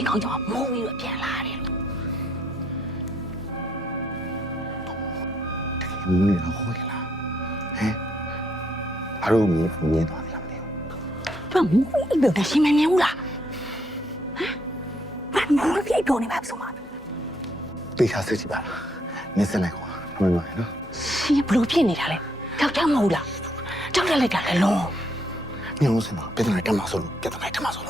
ချိန်ကောင်းကြောင်မုံပြီးတော့ပြန်လာတယ်လို့မင်းလည်းဟောရလားဟမ်ဘာလို့မြင်မြင်သွားတယ်လားမသိဘူးသူကမူကြီးပြောတယ်ရှင်မမြင်ဘူးလားဟမ်ဘာမူကြီးပြောနေပါ့ဆိုမှာတေချာစစ်ကြည့်ပါလားနင်းစလိုက်ကွာမှန်ပါရဲ့နော်ရှင်ဘလို့ဖြစ်နေတာလဲကြောက်ကြမဟုတ်လားကြောက်ရလိုက်တာလဲလုံးညောင်းစင်ပါပြဿနာတက်မှာဆိုလို့ပြဿနာတက်မှာဆိုလို့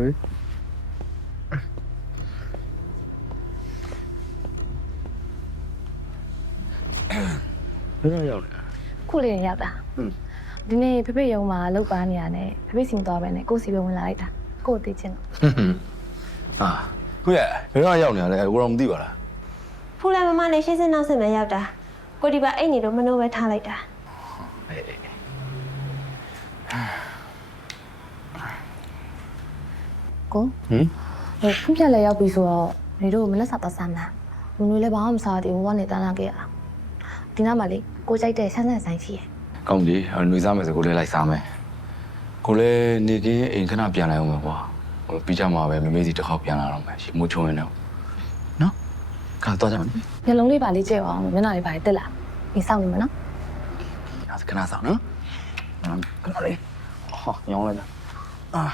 ဝေးဘယ်တော့ရောက်လဲခုလေးရောက်တာဒီနေ့ဖေဖေရုံမှာလောက်ပါနေရတယ်ဖေဖေစီမသွားပဲနဲ့ကိုယ်စီပဲဝင်လာလိုက်တာကိုယ်သိချင်းတော့ဟာကိုရဘယ်တော့ရောက်နေရလဲကိုတော့မသိပါလားဖူလိုက်မမနဲ့ရှင်းစင်းနောက်ဆက်မဲ့ရောက်တာကိုဒီပါအိတ်နေတော့မနှိုးပဲထားလိုက်တာအေး ကိုဟင်ဟိုဖုန်းပြက်လည်းရောက်ပြီဆိုတော့နေတို့မလက်စားတော့စမ်းတာဝင်ဝင်လည်းဘာမှမစားသေးဘူးဘာနဲ့တန်းလာခဲ့ရတာဒီနောက်မှာလေကိုကြိုက်တဲ့ဆန်းဆန်းဆိုင်ရှိရယ်ကောင်းပြီຫນွေစားမယ်ဆိုကိုလည်းလိုက်စားမယ်ကိုလည်းနေကင်းအိမ်ခဏပြန်လာအောင်ပဲကွာဟိုပြီးကြမှာပဲမမေးစီတစ်ခေါက်ပြန်လာတော့မယ်ရှင်မိုးချုံရင်တော့နော်ကတော့ကြမယ်မျက်လုံးလေးပါလေးကျဲအောင်မျက်နှာလေးပါလေးတက်လာဒီစောင့်နေမနော်ဒါစခဏဆောင်နော်ခဏလေးဟောညောင်းလိုက်တာအာ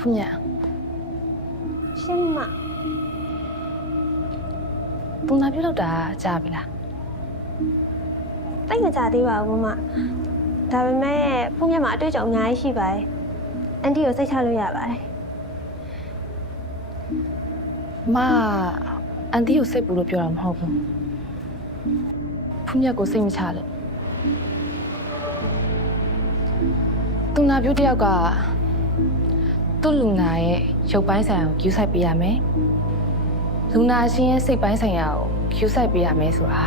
ဖုန်းညရှင်းမပုံနာပြုတ်လောက်တာကြာပြီလားတိတ်မကြသေးပါဘူးမမဒါပေမဲ့ဖုန်းမြတ်မှာအတွေ့အကြုံအများကြီးရှိပါတယ်အန်တီကိုစိတ်ချလို့ရပါတယ်မအန်တီကိုစိတ်ပူလို့ပြောတာမဟုတ်ဘူးဖုန်းညက်ကိုစိတ်မချလို့သူနာပြုတ်တယောက်က သူ့လူနာရဲ့ရုပ်ပိုင်းဆိုင်ရာကိုကျူးဆိုင်ပေးရမယ်လူနာရှင်ရဲ့စိတ်ပိုင်းဆိုင်ရာကိုကျူးဆိုင်ပေးရမယ်ဆိုတာ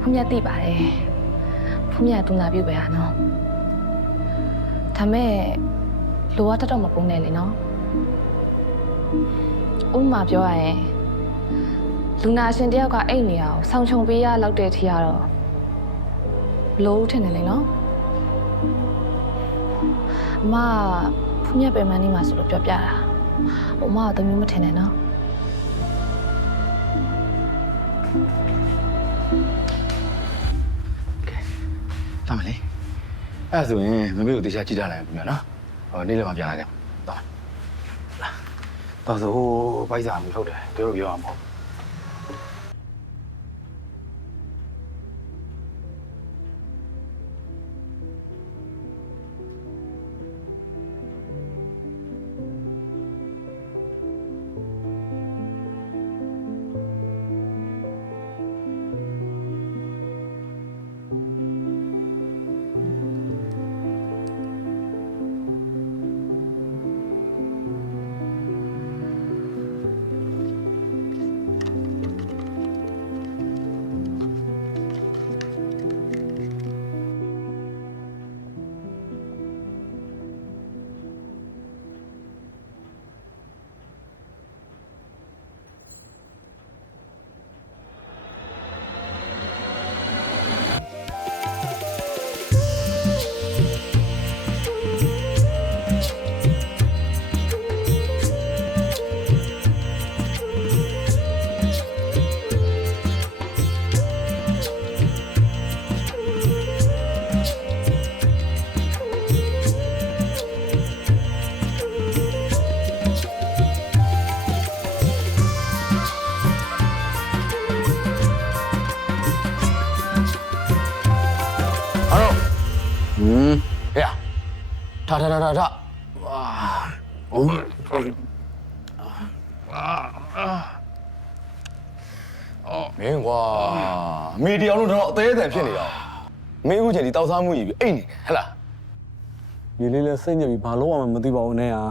ဖုန်းညက်သိပါတယ်ဖုန်းညက်သူနာပြုတ်ပဲဟာနော်ဒါမဲ့လိုအပ်တော့မပုံနဲ့လေနော်ဥပမာပြောရရင်လူနာရှင်တယောက်ကအိတ်နေအောင်ဆောင်းချုံပေးရလောက်တဲ့ထီရတော့ဘလို့ထင်တယ်လေနော်အမ ဖုန်ရပဲမန်းနေမှာဆိုလို့ပြောပြတာဟိုအမကတမျိုးမထင်နဲ့နော်တမလေးအဲ့ဒါဆိုရင်မမေကိုတရားကြည့်ထားလိုက်ပြီနော်ဟောနေ့လည်းမပြန်လာခဲ့တော့တော့ဆိုဟိုပိုက်စာမျိုးဟုတ်တယ်ပြောလို့ပြောရမှာမဟုတ် ထားထားထားထားထားမင်းကွာမိတရားလုံးတော့အသေးအသေးဖြစ်နေတာမင်းအခုချိန်ဒီတောက်စားမှုကြီးပြီအိတ်နေဟဲ့လားဒီလေးလေးစိတ်ညစ်ပြီးဘာလို့မှမသိပါဘူးနဲ့ဟာ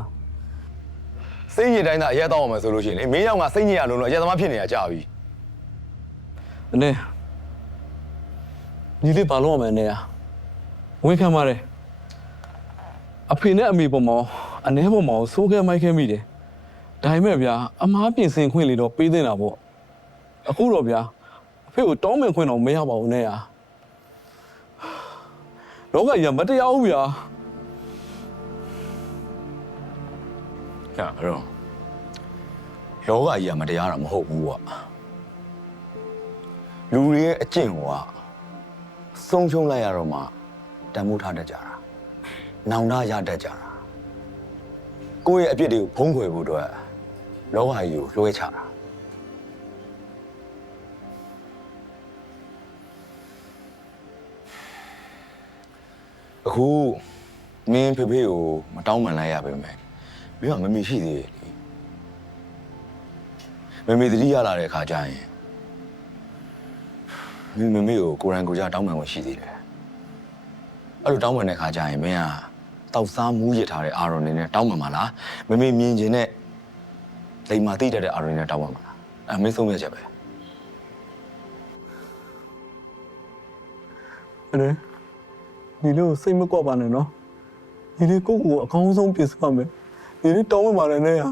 စိတ်ရည်တိုင်းသာအရက်တော့အောင်မယ်ဆိုလို့ရှိရင်လေမင်းရောက်ငါစိတ်ညစ်ရလုံးတော့အရက်သမားဖြစ်နေတာကြာပြီအနေဒီလေးဘာလို့မှမနဲ့ဟာဝင်ခံပါတယ် အဖေနဲ့အမေပေါ်မှာအနေပေါ်မှာစိုးခဲမိုက်ခဲမိတယ်ဒါပေမဲ့ဗျာအမားပြင်ဆင်ခွင့်လေးတော့ပေးသင့်တာပေါ့အခုတော့ဗျာအဖေကိုတောင်းပန်ခွင့်တော့မရပါဘူးနဲ့ဟာလောကကြီးကမတရားဘူးဗျာ။ဟာအဲ့တော့ယောဂကြီးကမတရားတာမဟုတ်ဘူးကွာ။လူတွေရဲ့အကျင့်ကွာဆုံးရှုံးလိုက်ရတော့မှတန်မိုးထားတတ်ကြတာ။ နောင်တရတတ်ကြတာ။ကိုယ့်ရဲ့အပြစ်တွေကိုဖုံးကွယ်ဖို့အတွက်လောကကြီးကိုလွှဲချတာ။အခုမင်းဖေဖေကိုမတောင်းပန်လိုက်ရပါမယ်။မင်းကမမေရှိသေးတယ်လေမမေသတိရလာတဲ့အခါကျရင်မင်းမမေကိုကိုရန်ကိုကြတောင်းပန်ဝင်ရှိသေးတယ်အဲ့လိုတောင်းပန်တဲ့အခါကျရင်မင်းက တောက်စားမူးရထားတဲ့အာရုံနေနဲ့တောင်းပန်ပါလားမမေမြင်ခြင်းနဲ့လိမ်မာသိတတ်တဲ့အာရုံနေနဲ့တောင်းပန်ပါလားအဲ့မင်းဆုံးဖြတ်ချက်ပဲအနေဒီလေးကိုစိတ်မကွက်ပါနဲ့နော်ဒီလေးကိုယ့်ကိုယ်ကိုအကောင်းဆုံးပြင်ဆင်ပါမယ်ဒီလေးတောင်းပန်ပါတယ်နဲ့ဟာ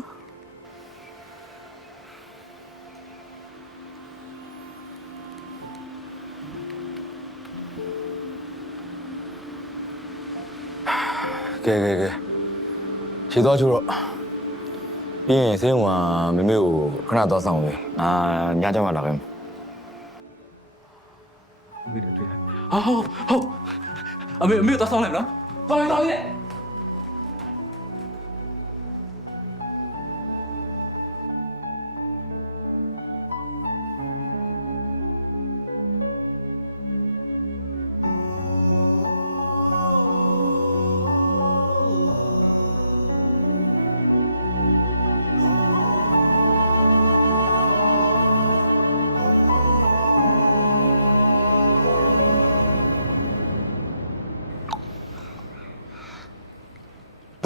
ကဲကဲကဲခြေသွားချိုးတော့ပြီးရင်စင်းကမမေကိုခဏသွားဆောင်လေအာညကြမှာလာခဲ့မယ်ဟာဟုတ်ဟုတ်အမေအမေတော့ဆောင်းလိုက်နော်တော်ရင်တော်ရ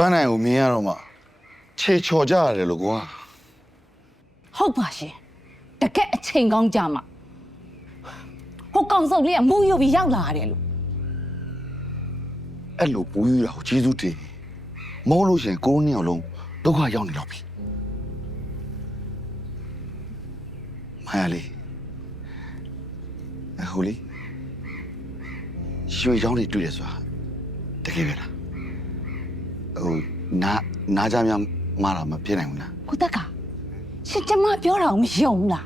ပန်းနိုင်ကိုမြင်ရတော့မှခြေချော်ကြရတယ်လို့ကွာဟုတ်ပါရှင်တကက်အချိန်ကောင်းကြမှာဟိုကောင်စုပ်လေးကမူးယူပြီးရောက်လာရတယ်လို့အဲ့လိုပူယူတာကိုကျေးဇူးတင်မဟုတ်လို့ရှရင်ကိုးနှစ်ယောက်လုံးဒုက္ခရောက်နေတော့ပြီမာယာလေးအခုလေရွှေချောင်းတွေတွေ့ရဆိုတာတကယ်ပဲလား ဟိုနားနားကြများမလာမဖြစ်နိုင်ဘူးလားကိုတက်ကရှင်ကျမပြောတာကိုမယုံဘူးလား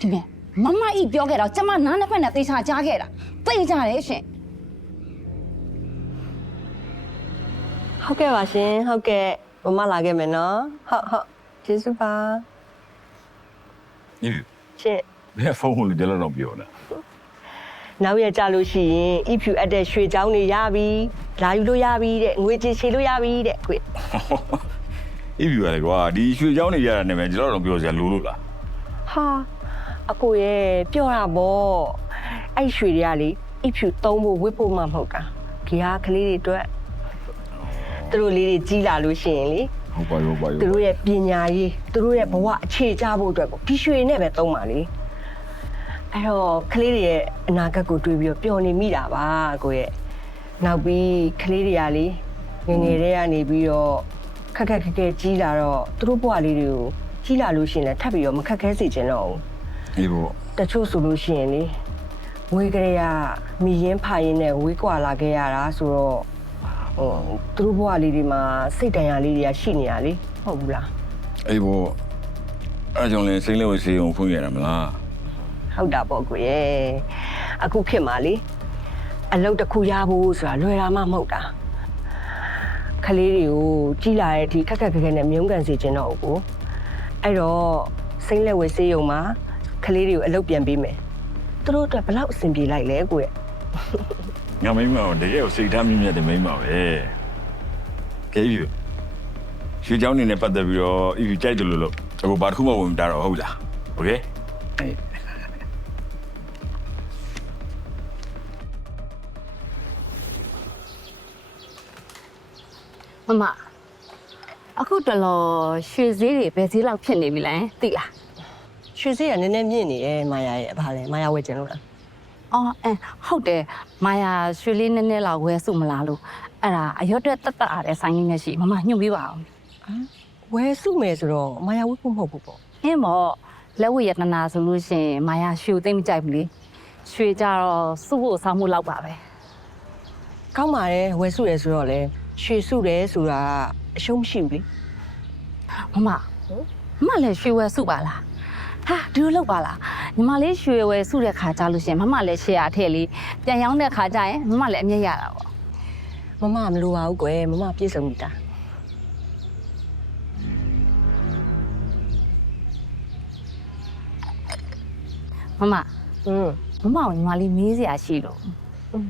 ဒီမဲ့မမဤပြောခဲ့တော့ကျမနားနဲ့ဖက်နဲ့သေချာကြားခဲ့တာသိကြတယ်ရှင်ဟုတ်ကဲ့ပါရှင်ဟုတ်ကဲ့မမလာခဲ့မယ်နော်ဟုတ်ဟုတ်ကျေးဇူးပါညီရှင့်ဘယ်ဖုန်းကိုလည်းတလောက်တော့ပြောနေတာ နောက်ရကြလို့ရှိရင် if you အပ်တဲ့ရွှေချောင်းတွေရပြီလာယူလို့ရပြီတဲ့ငွေကြေးချေလို့ရပြီတဲ့ခွေအေးပြီပါလေကွာဒီရွှေချောင်းတွေရတာနဲ့ပဲကျွန်တော်တို့ပြောစရာလိုလို့လားဟာအကိုရဲ့ပြောတာဗောအဲ့ရွှေတွေကလေ if you သုံးဖို့ဝစ်ဖို့မှမဟုတ်တာဒီဟာကလေးတွေအတွက်သူတို့လေးတွေကြီးလာလို့ရှိရင်လေဟုတ်ပါရောပါရောသူတို့ရဲ့ပညာရေးသူတို့ရဲ့ဘဝအခြေချဖို့အတွက်ကိုဒီရွှေနဲ့ပဲသုံးပါလေ အဲ့တော့ကလေးတွေရဲ့အနာဂတ်ကိုတွေးပြီးတော့ပျော်နေမိတာပါကိုရဲ့နောက်ပြီးကလေးတွေကလေငယ်ငယ်တွေကနေပြီးတော့ခက်ခက်ခက်ခက်ကြီးလာတော့သူတို့ဘဝလေးတွေကိုကြီးလာလို့ရှိရင်လည်းထပ်ပြီးတော့မခက်ခဲစေချင်တော့ဘူးအေးပေါ့တချို့ဆိုလို့ရှိရင်လေဝေးကြရမိရင်ဖာရင်နဲ့ဝေးကွာလာခဲ့ရတာဆိုတော့ဟိုသူတို့ဘဝလေးတွေမှာစိတ်တန်ရာလေးတွေကရှိနေတာလေဟုတ်ဘူးလားအေးပေါ့အဲကြောင့်လဲစိတ်လေးဝစီုံဖွင့်ရတာမလား ဟုတ်တာပေါ့ကိုရဲ့အခုဖြစ်မှာလေအလုပ်တစ်ခုရဖို့ဆိုတာလွယ်တာမှမဟုတ်တာခလေးတွေကိုကြီးလာတဲ့အထိခက်ခက်ခက်ခက်နဲ့မြုံကန်စေချင်တော့ဘူးကိုအဲ့တော့စိမ့်လက်ဝဲစေးရုံမှာခလေးတွေကိုအလုပ်ပြန်ပေးမယ်သူတို့အတွက်ဘယ်လောက်အဆင်ပြေလိုက်လဲကိုရဲ့ ငါမိမတကယ်ကိုစိတ်ထားမြင့်မြတ်တယ်မိမပဲ ကဲပြီရွှေเจ้าနေနဲ့ပတ်သက်ပြီးတော့အီဗီကြိုက်တယ်လို့လို့အခုဘာတစ်ခုမှဝင်မတာတော့ဟုတ်လားโอเค မမအခုတလောရွှေဈေးတွေဘယ်ဈေးလောက်ဖြစ်နေပြီလဲသိလားရွှေစည်းကနည်းနည်းမြင့်နေတယ်မာယာရဲ့ဘာလဲမာယာဝယ်ကျင်လို့လားအော်အဲဟုတ်တယ်မာယာရွှေလေးနည်းနည်းလောက်ဝယ်စုမလားလို့အဲ့ဒါအရွတ်တက်တက်တက်အားတဲ့ဆိုင်လေးနဲ့ရှိမမညွှန်ပေးပါအောင်ဝယ်စုမယ်ဆိုတော့မာယာဝယ်ဖို့မဟုတ်ဘူးပေါ့အင်းမော်လက်ဝတ်ရတနာဆိုလို့ရှရင်မာယာရွှေသိမ့်မကြိုက်ဘူးလေရွှေကြတော့စုဖို့ဆောင်းမှုလောက်ပါပဲကောင်းပါတယ်ဝယ်စုရယ်ဆိုတော့လေ ရွှေစုတယ်ဆိုတာအရှုံးမရှိဘူးလေမမမမလည်းရွှေဝယ်စုပါလားဟာဒီလိုလောက်ပါလားညီမလေးရွှေဝယ်စုတဲ့ခါကြလို့ရှရင်မမလည်းရှယ်ယာထည့်လေးပြန်ရောင်းတဲ့ခါကျရင်မမလည်းအမြတ်ရတာပေါ့မမမလိုပါဘူးကွယ်မမပြည့်စုံပြီတာမမอืมမမကိုညီမလေးမေးစရာရှိလို့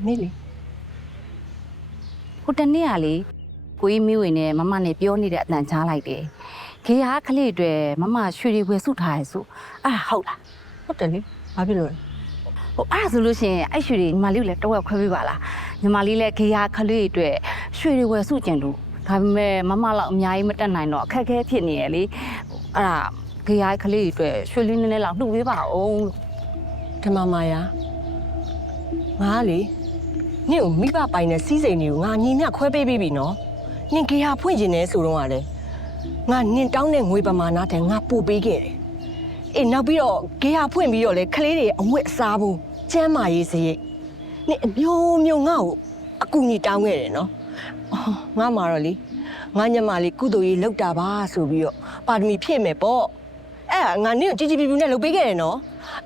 မေးလေ ဟိုတနေ့ကလေကိုကြီးမိဝင်နဲ့မမနဲ့ပြောနေတဲ့အတန်ချားလိုက်တယ်ခေဟာကလေးတွေမမရွှေတွေဝယ်စုထားရဆိုအာဟုတ်လားဟုတ်တယ်လေဘာဖြစ်လို့လဲဟိုအဲ့ဒါဆိုလို့ရှိရင်အဲ့ရွှေတွေညီမလေးကိုလည်းတော့ခွဲပေးပါလားညီမလေးလည်းခေဟာကလေးတွေရွှေတွေဝယ်စုကျင်လို့ဒါပေမဲ့မမလောက်အများကြီးမတက်နိုင်တော့အခက်အခဲဖြစ်နေရလေအဲ့ဒါခေဟာကလေးတွေရွှေလေးနည်းနည်းလောက်နှုတ်ပေးပါအောင်ဓမ္မမာယာငါလေ နင့်ကိုမိဘပိုင်တဲ့စီးစိမ်တွေကိုငါညီမျှခွဲပေးပြီးပြီနော်နင်ကေဟာဖွင့်ကျင်နေဆိုတော့ကလေငါနင်တောင်းတဲ့ငွေပမာဏတဲ့ငါပို့ပေးခဲ့တယ်အေးနောက်ပြီးတော့ကေဟာဖွင့်ပြီးတော့လေကလေးတွေအဝတ်အစားဘူးကျမ်းမာရေးစရိတ်နင်အမျိုးမျိုးငါ့ကိုအကူညီတောင်းခဲ့တယ်နော်အော်ငါမှာတော့လေငါညမလေးကုသိုလ်ရေးလောက်တာပါဆိုပြီးတော့ပါရမီဖြည့်မယ်ပေါ့အဲ့ဒါငါနင့်ကိုကြည်ကြည်ပြူပြူနဲ့လုပ်ပေးခဲ့တယ်နော်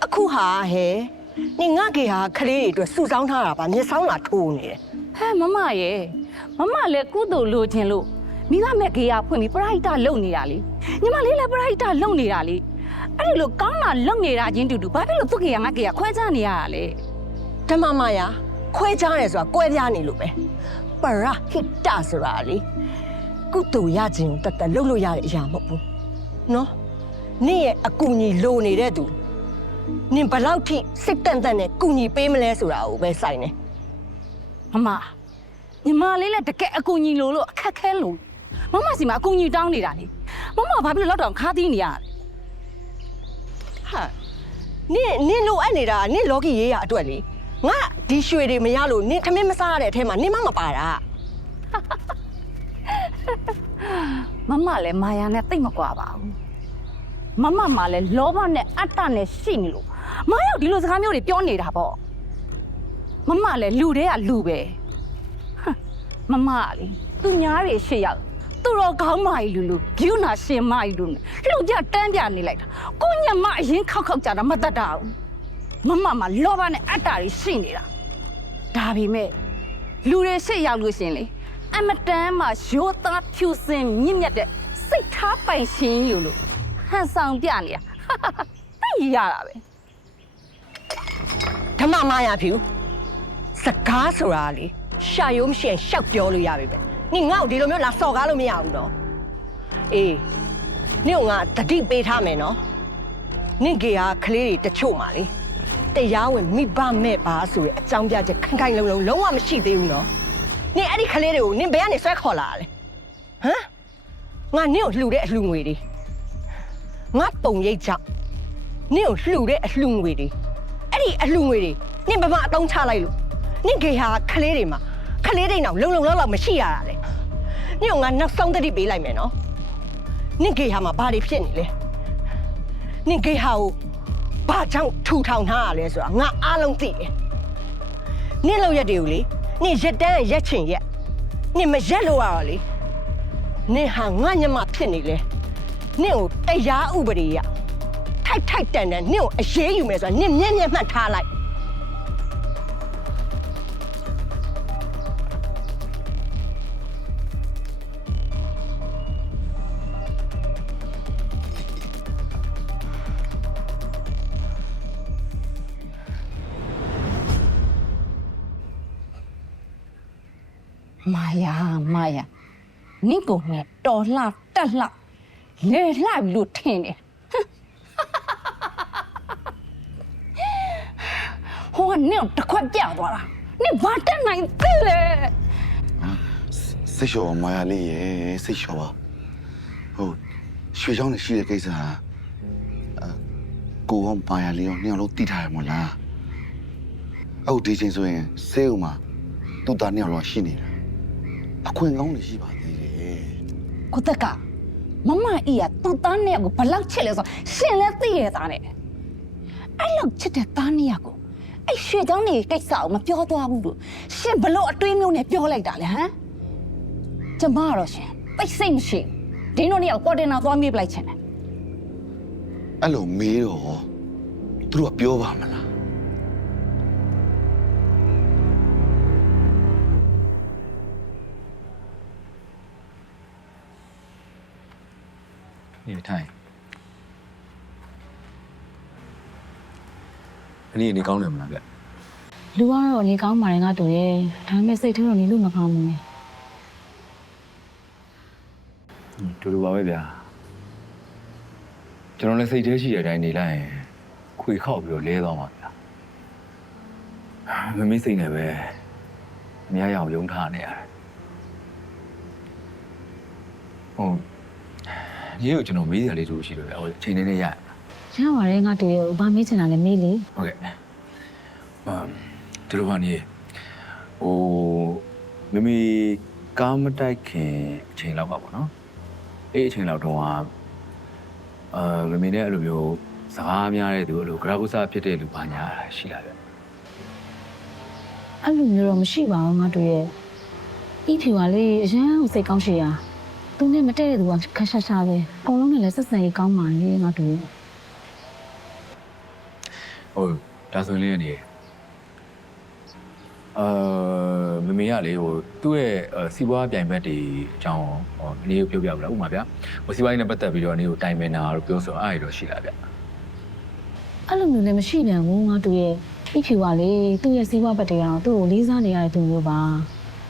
အခုဟာဟဲ နင်ငါကေဟာကလေးတွေအတွက်စုဆောင်းထားတာပါမျက်စောင်းလာထိုးနေတယ်ဟဲ့မမရဲ့မမလည်းကုသိုလ်လိုချင်လို့မိဘမဲ့ခေဟာဖွင့်ပြီးပရိုက်တာလုံနေတာလေညီမလေးလည်းပရိုက်တာလုံနေတာလေအဲ့ဒီလိုကောင်းတာလုံနေတာချင်းတူတူဘာဖြစ်လို့သူ့ခေဟာငါခေဟာခွဲခြားနေရတာလဲဓမ္မမယာခွဲခြားတယ်ဆိုတာကွဲပြားနေလို့ပဲပရဟိတဆိုတာလေကုတူရခြင်းကိုတတ်တတ်လုပ်လို့ရတဲ့အရာမဟုတ်ဘူးနော်နင့်ရဲ့အကူညီလိုနေတဲ့သူ နင်ဘယ်လောက်ထိစိတ်တန်တန်နဲ့ကူညီပေးမလဲဆိုတာကိုပဲစိုက်နေမမညီမလေးလည်းတကယ်အကူညီလို့လို့အခက်ခဲလို့မမစီမှာအကူညီတောင်းနေတာလေမမဘာဖြစ်လို့လောက်တောင်ခါးသီးနေရလဲဟာနင်နင်လိုအပ်နေတာနင်လော်ကီရေးရအတွက်လေငါဒီရွှေတွေမရလို့နင်ထမင်းမစားရတဲ့အထဲမှာနင်မမပါတာမမလည်းမာယာနဲ့တိတ်မကွာပါဘူး မမမှလည်းလောဘနဲ့အတ္တနဲ့ရှိနေလို့မာယာဒီလိုစကားမျိုးတွေပြောနေတာပေါ့မမလည်းလူတွေကလူပဲဟမ်မမကလေသူညားတွေရှေ့ရောက်သူတော်ကောင်းမကြီးလူလူဂိူနာရှင်မကြီးလူနဲ့လှုပ်ကြတန်းပြနေလိုက်တာကိုညမအရင်ခောက်ခောက်ကြတာမတတ်တာဘူးမမမှလောဘနဲ့အတ္တတွေရှိနေတာဒါပေမဲ့လူတွေရှေ့ရောက်လို့ရှရင်လေအမတန်မှရိုးသားဖြူစင်မြင့်မြတ်တဲ့စိတ်ထားပိုင်ရှင်လို့လို့ ဟန်ဆောင်ပြနေတာသိရတာပဲဓမ္မမာယာဖြူစကားဆိုတာလေရှာယုံမရှိရင်ရှောက်ပြောလို့ရပြီပဲနင်ငါ့ကိုဒီလိုမျိုးလာစော်ကားလို့မရဘူးနော်အေးနင့်ကငါတတိပေးထားမယ်နော်နင့်ကေဟာကလေးတွေတချို့မှလေတရားဝင်မိဘမဲ့ပါဆိုရဲအကြောင်းပြချက်ခိုင်ခိုင်လုံလုံလုံးဝမရှိသေးဘူးနော်နင်အဲ့ဒီကလေးတွေကိုနင်ဘယ်ကနေဆွဲခေါ်လာတာလဲဟမ်ငါနင့်ကိုလှူတဲ့အလှူငွေတွေ ငါပုံရိပ်ကြောင့်နင့်ကိုလှူတဲ့အလှူငွေတွေအဲ့ဒီအလှငွေတွေနင်ဘမအတုံးချလိုက်လို့နင်ဂေဟာခလေးတွေမှာခလေးတွေတော့လုံလုံလောက်လောက်မရှိရတာလေနင်ကငါနောက်ဆုံးတတိပေးလိုက်မယ်နော်နင်ဂေဟာမှာဘာတွေဖြစ်နေလဲနင်ဂေဟာကိုဘာကြောင့်ထူထောင်ထားရလဲဆိုတာငါအားလုံးသိတယ်နင်လောက်ရက်တွေကိုလေနင်ရက်တန်းရက်ချင်ရက်နင်မရက်လို့ရတော့လေနင်ဟာငါညမဖြစ်နေလေ နင်ကိုတရားဥပဒေရထိုက်ထိုက်တန်တန်နင့်ကိုအရေးယူမယ်ဆိုတာနင့်မျက်မျက်မှတ်ထားလိုက်မာယာမာယာနင့်ကိုနဲ့တော်လှတက်လှ လဲလှပြီလို့ထင်တယ်ဟိုကနင့်ကိုတစ်ခွက်ပြသွားတာနင့်ဘာတက်နိုင်သေးလဲစိတ်လျှော်ပါမာယာလေးရေစိတ်လျှော်ပါဟုတ်ရွှေချောင်းနဲ့ရှိတဲ့ကိစ္စဟာအဲကိုရောမာယာလေးရောနှစ်ယောက်လုံးတည်ထားရမလားအခုဒီချိန်ဆိုရင်စေးဦးမှာသူ့သားနှစ်ယောက်လုံးရှိနေတာအခွင့်ကောင်းတွေရှိပါသေးတယ်ကိုတက်က မမအီကသူ့သားနဲ့ကိုဘလောက်ချစ်လဲဆိုရှင်လဲသိရတာနဲ့အဲ့လောက်ချစ်တဲ့သားနဲ့ကိုအဲ့ရွှေချောင်းနေကိစ္စအောင်မပြောသွားဘူးလို့ရှင်ဘလို့အတွင်းမျိုးနဲ့ပြောလိုက်တာလဲဟမ်ကျမကတော့ရှင်ပိတ်စိတ်မရှိဒင်းတို့နေအောင်ပေါ်တင်တော်သွားမေးပလိုက်ချင်တယ်အဲ့လိုမေးတော့သူတို့ကပြောပါမလား နေထိုင်အနည်းအနေကောင်းတယ်မလားဗျလူကတော့နေကောင်းပါတယ်ငါတို့ရဲ့ဒါပေမဲ့စိတ်ထဲတော့နေလို့မကောင်းဘူးလေတူတူပါပဲဗျာကျွန်တော်လည်းစိတ်ထဲရှိတဲ့အတိုင်းနေလိုက်ရင်ခွေခောက်ပြီးတော့လဲသွားမှာဗျာမမေးစိတ်နဲ့ပဲအများရအောင်ယုံထားနေရတယ်ဟုတ် ဒီကိုကျွန်တော်မေးစရာလေးတို့ရှိတယ်ဗျာဟိုအချိန်နေနေရရပါတယ်ငါတို့ရဲ့ဘာမေးချင်တာလဲမေးလေဟုတ်ကဲ့အမ်တူတူပါနေဟိုမမေကားမတိုက်ခင်အချိန်လောက်ကပေါ့နော်အဲ့အချိန်လောက်တော့ကအာမမေနဲ့အဲ့လိုမျိုးစကားများတဲ့သူအဲ့လိုဂရဂုစားဖြစ်တဲ့လူပါညာရှိလာတယ်အဲ့လိုမျိုးတော့မရှိပါဘူးငါတို့ရဲ့ဤဖြူကလေအရန်ကိုစိတ်ကောင်းရှိရ သူနဲ့မတည့်တဲ့သူကခက်ရှာရှာပဲအကုန်လုံးနဲ့လည်းဆက်ဆံရေးကောင်းပါလေငါတို့ရဲ့ဟုတ်ဒါဆိုရင်လေးကနေအာမမေကလေဟိုသူ့ရဲ့အဲ့စီးပွားပြိုင်ဘက်တွေအကြောင်းဟိုအနေကိုပြောပြပါလားဥပမာဗျာဟိုစီးပွားရေးနဲ့ပတ်သက်ပြီးတော့အနေကိုတိုင်ပင်တာတို့ပြောဆိုအားရတော့ရှိလာဗျအဲ့လိုမျိုးလည်းမရှိပြန်ဘူးငါတို့ရဲ့ဤဖြူကလေသူ့ရဲ့စီးပွားပတ်တွေအောင်သူ့ကိုလေးစားနေရတဲ့သူမျိုးပါ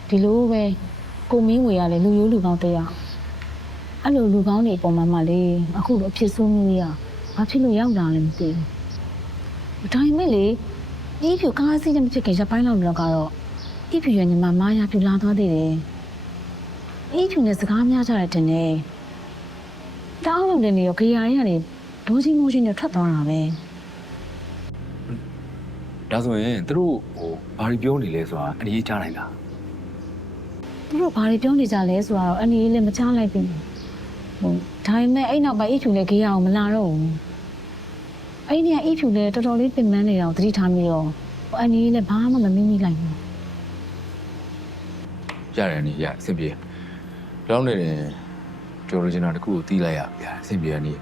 ဒီလိုပဲကိုမင်းဝေရလေလူရိုးလူကောင်းတစ်ယောက် အဲ့လိုလူကောင်းတွေအပေါ်မှာမှလေအခုလိုအဖြစ်ဆိုးမျိုးကြီးอ่ะဘာဖြစ်လို့ရောက်လာလဲမသိဘူးဒါပေမဲ့လေဤဖြူကားစီးတဲ့မဖြစ်ခင်ရပ်ပိုင်းလောက်တော့ကတော့ဤဖြူရဲ့ညီမမာယာဖြူလာသွားသေးတယ်ဤဖြူနဲ့စကားများကြတယ်တင်တယ်တောင်းလို့နေနေရောခရီးရရနေဒိုးချင်းမိုးချင်းနဲ့ထွက်သွားတာပဲဒါဆိုရင်သူတို့ဟိုဘာတွေပြောနေလဲဆိုတာအနေကြီးကြားလိုက်လားသူတို့ဘာတွေပြောနေကြလဲဆိုတော့အနေနဲ့လည်းမချလိုက်ဘူး ဟိုဒါပေမဲ့အဲ့နောက်ပိုင်းအိဖြူလည်းခေးရအောင်မလာတော့ဘူးအဲ့ဒီကအိဖြူလည်းတော်တော်လေးပင်ပန်းနေတော့သတိထားမိတော့ဟိုအနေနဲ့လည်းဘာမှမမင်းမိလိုက်ဘူးရတယ်နေရအဆင်ပြေလောင်းနေတယ်ကျော်လိုချင်တာတခုကိုတီးလိုက်ရဗျာအဆင်ပြေနေ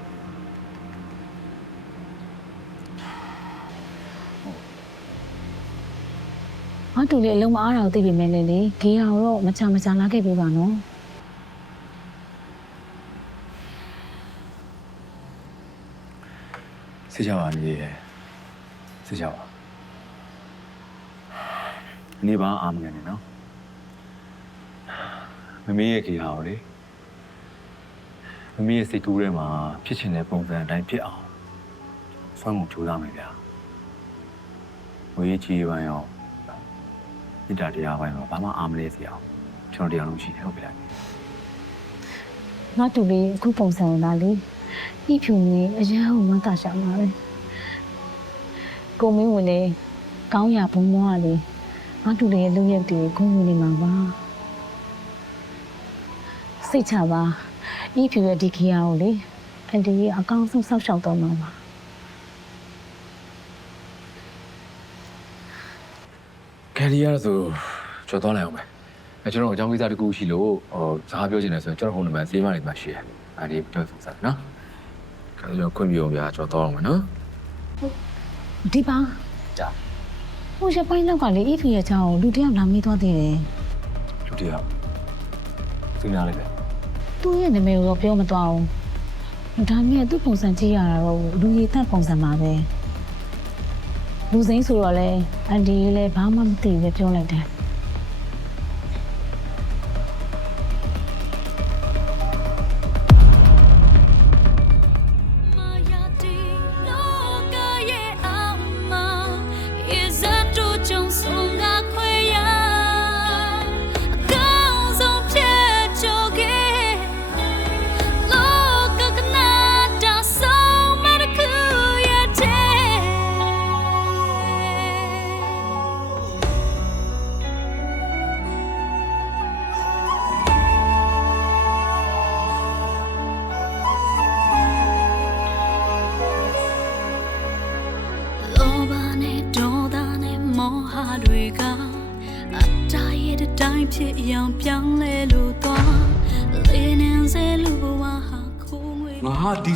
ငါတူလေးအလုံးမအားတာကိုသိပြီမဲ့လေလေခေးရအောင်တော့မချမချလာခဲ့ပြပါနော် စိတ်ချပါနေရစိတ်ချပါနေပါအာမငန်နေနော်မမေရဲ့ခေဟာကိုလေမမေရဲ့စိတ်ကူးထဲမှာဖြစ်ချင်တဲ့ပုံစံအတိုင်းဖြစ်အောင်ဆွမ်းမှုကြိုးစားမယ်ဗျာဝေးချီပိုင်းရောဣတ္တတရားပိုင်းရောဘာမှအာမလဲစီအောင်ကျွန်တော်တရားလုံးရှိတယ်ဟုတ်ပြီလားငါတူလေးအခုပုံစံလာလေ အိဖြူနေအရန်ဟိုမတာရှာမှာပဲကိုမင်းဝင်လေကောင်းရဘုံမောကလေငါတူလေးရဲ့လူရက်တွေကိုဂုဏ်ဝင်နေမှာပါစိတ်ချပါအိဖြူရဲ့ဒီခီယာကိုလေအန်တီကအကောင်းဆုံးစောက်ရှောက်တော့မှာပါကယ်ရီယာဆိုကြော်သွားလိုက်အောင်မယ်အဲကျွန်တော်အကြောင်းကိစ္စတစ်ခုရှိလို့ဟိုစကားပြောချင်တယ်ဆိုရင်ကျွန်တော်ဟိုနံပါတ်စေးမနေမှာရှိတယ်အဲဒီပြောဆိုစားနော် အဲကျွန်တော်ခွင့်ပြုအောင်ဗျာကြော်သွားအောင်မယ်နော်ဒီပါကြာဟိုရပိုင်းလောက်ကလေအိဖြူရဲ့ချောင်းကိုလူတစ်ယောက်လာမေးသွားသေးတယ်လူတယောက်သိနာလိုက်ပဲသူ့ရဲ့နာမည်ကိုတော့ပြောမသွားဘူးဒါမြဲသူ့ပုံစံကြည့်ရတာတော့လူရည်သက်ပုံစံပါပဲလူစိမ့်ဆိုတော့လေအန်ဒီလည်းဘာမှမသိဘူးပဲပြောလိုက်တယ်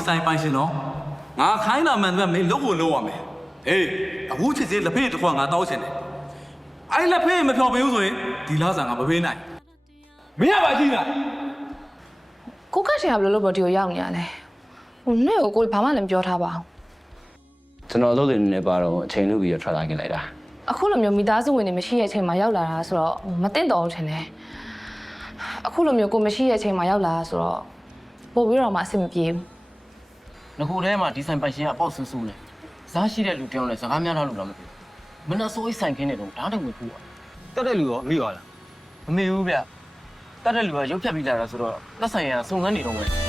ဆိုင်ပိုင်ရှင်တော့ငါခိုင်းတာမှန်တယ်မင်းလုပ်ဖို့လုပ်ရမယ်ဟေးအခုချစ်စင်းလက်ဖေးတစ်ခွက်ငါတောက်ချင်တယ်အဲ့လက်ဖေးမဖြော်ပေးဘူးဆိုရင်ဒီလားဆန်ငါမပေးနိုင်မင်းကပါကြည့်လားကိုကရှင်ကဘယ်လိုလုပ်ပေါ်ဒီကိုရောက်နေရလဲဟိုနေ့ကိုကိုဘာမှလည်းမပြောထားပါဘူးကျွန်တော်လုပ်တဲ့နေနဲ့ပါတော့အချိန်လူပြီးတော့ထွက်လာခင်လိုက်တာအခုလိုမျိုးမိသားစုဝင်တွေမရှိတဲ့အချိန်မှာရောက်လာတာဆိုတော့မသိတော့ဘူးထင်တယ်အခုလိုမျိုးကိုမရှိတဲ့အချိန်မှာရောက်လာတာဆိုတော့ပို့ပြီးတော့မှအဆင်မပြေဘူး ငခုထဲမှာဒီဆိုင်ပိုင်ရှင်ကပေါ့ဆူဆူနဲ့စားရှိတဲ့လူတယောက်နဲ့စကားများထားလို့တော့မသိဘူးမနှဆိုးအိဆိုင်ခင်းနေတော့ဓာတ်တက်ဝင်ပူอ่ะတက်တဲ့လူရောမိရောလားမမေဘူးဗျတက်တဲ့လူကရုပ်ဖြတ်ပြီးလာတာဆိုတော့လက်ဆိုင်ရစုံစမ်းနေတော့မယ်